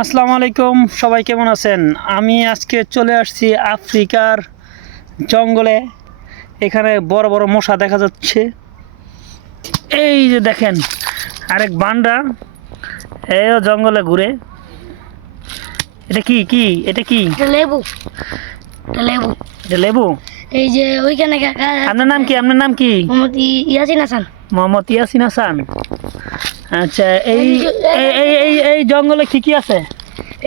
আসসালামু আলাইকুম, সবাই কেমন আছেন? আমি আজকে চলে আসছি আফ্রিকার জঙ্গলে। এখানে বড় বড় মশা দেখা যাচ্ছে। এই যে দেখেন, আরেক বান্দা এও জঙ্গলে ঘুরে। এটা কি কি এটা কি? এটা লেবু। এটা লেবু। এটা লেবু। এই যে ওইখানে আপনার নাম কি? আপনার নাম কি? মোহাম্মদ ইয়াসিন হাসান। মোহাম্মদ ইয়াসিন হাসান। আচ্ছা, এই এই এই এই এই জঙ্গলে কি কি আছে?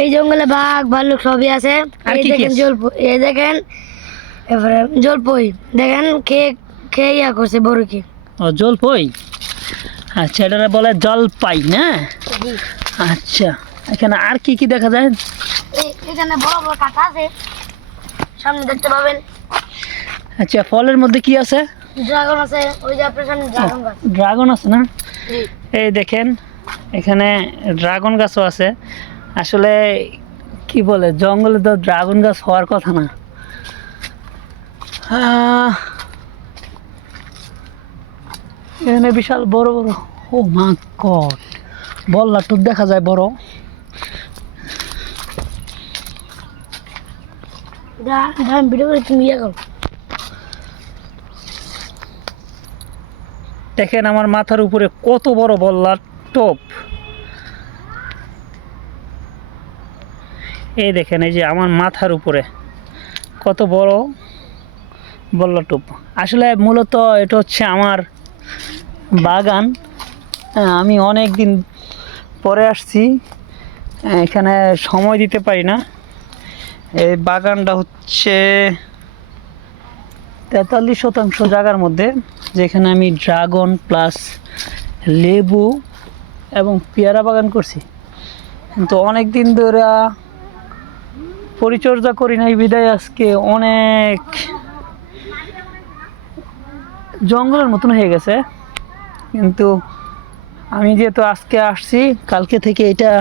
এই জঙ্গলে বাঘ ভাল্লুক সবই আছে। আর এই কি কি দেখেন আছে? এই দেখেন, এবারে জলপই দেখেন, খেয়ে খেয়ে ইয়া করছে বড়কে। ও, জলপাই। আচ্ছা, এটা বলে জলপাই না? আচ্ছা, এখানে আর কি কি দেখা যায়? এখানে বড় বড় কাঁটা আছে, সামনে দেখতে পাবেন। আচ্ছা, ফলের মধ্যে কি আছে? ড্রাগন আছে, ওই যে আপনার সামনে ড্রাগন গাছ। ড্রাগন আছে না? জি। এই দেখেন, এখানে ড্রাগন গাছও আছে। আসলে কি বলে, জঙ্গলে তো ড্রাগন গাছ হওয়ার কথা না। এখানে বিশাল বড় বড়, ও মা গড, বল্লা টুপ দেখা যায় বড়। ভিডিও করে তুমি ইয়ে করো। দেখেন আমার মাথার উপরে কত বড় বল্লার টোপ। এই দেখেন, এই যে আমার মাথার উপরে কত বড় বল্লা টোপ। আসলে মূলত এটা হচ্ছে আমার বাগান। আমি অনেক দিন পরে আসছি, এখানে সময় দিতে পারি না। এই বাগানটা হচ্ছে 43% জায়গার মধ্যে, যেখানে আমি ড্রাগন প্লাস লেবু এবং পেয়ারা বাগান করছি। কিন্তু অনেক দিন ধরে পরিচর্যা করি নাই বিদায় আজকে অনেক জঙ্গলের মতন হয়ে গেছে। কিন্তু আমি যেহেতু আজকে আসছি, কালকে থেকে এটা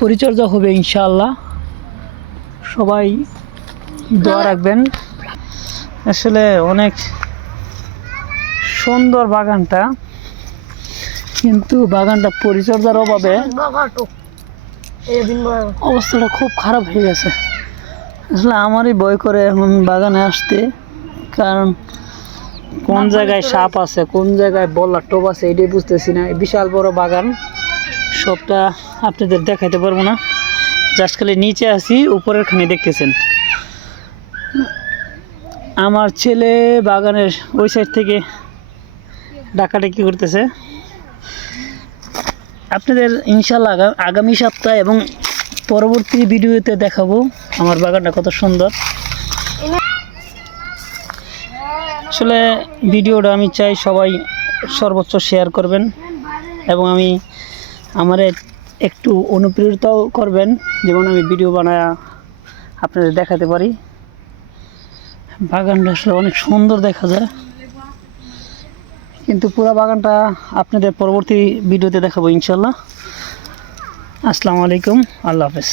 পরিচর্যা হবে ইনশাআল্লাহ। সবাই দোয়া রাখবেন। আসলে অনেক সুন্দর বাগানটা, কিন্তু বাগানটা পরিচর্যার অভাবে অবস্থাটা খুব খারাপ হয়ে গেছে। আসলে আমারই ভয় করে এখন বাগানে আসতে, কারণ কোন জায়গায় সাপ আছে, কোন জায়গায় বল্লার টোপ আছে, এটাই বুঝতেছি না। বিশাল বড় বাগান, সবটা আপনাদের দেখাইতে পারবো না। জাস্ট খালি নিচে আছি, উপরের খানি দেখতেছেন। আমার ছেলে বাগানের ওই সাইড থেকে ডাকাডাকি করতেছে। আপনাদের ইনশাল্লাহ আগামী সপ্তাহ এবং পরবর্তী ভিডিওতে দেখাবো আমার বাগানটা কত সুন্দর। আসলে ভিডিওটা আমি চাই সবাই সর্বোচ্চ শেয়ার করবেন, এবং আমার একটু অনুপ্রেরিতও করবেন, যেমন আমি ভিডিও বানায় আপনাদের দেখাতে পারি। বাগানটা আসলে অনেক সুন্দর দেখা যায়, কিন্তু পুরো বাগানটা আপনাদের পরবর্তী ভিডিওতে দেখাবো ইনশাল্লাহ। আসসালামু আলাইকুম, আল্লাহ হাফেজ।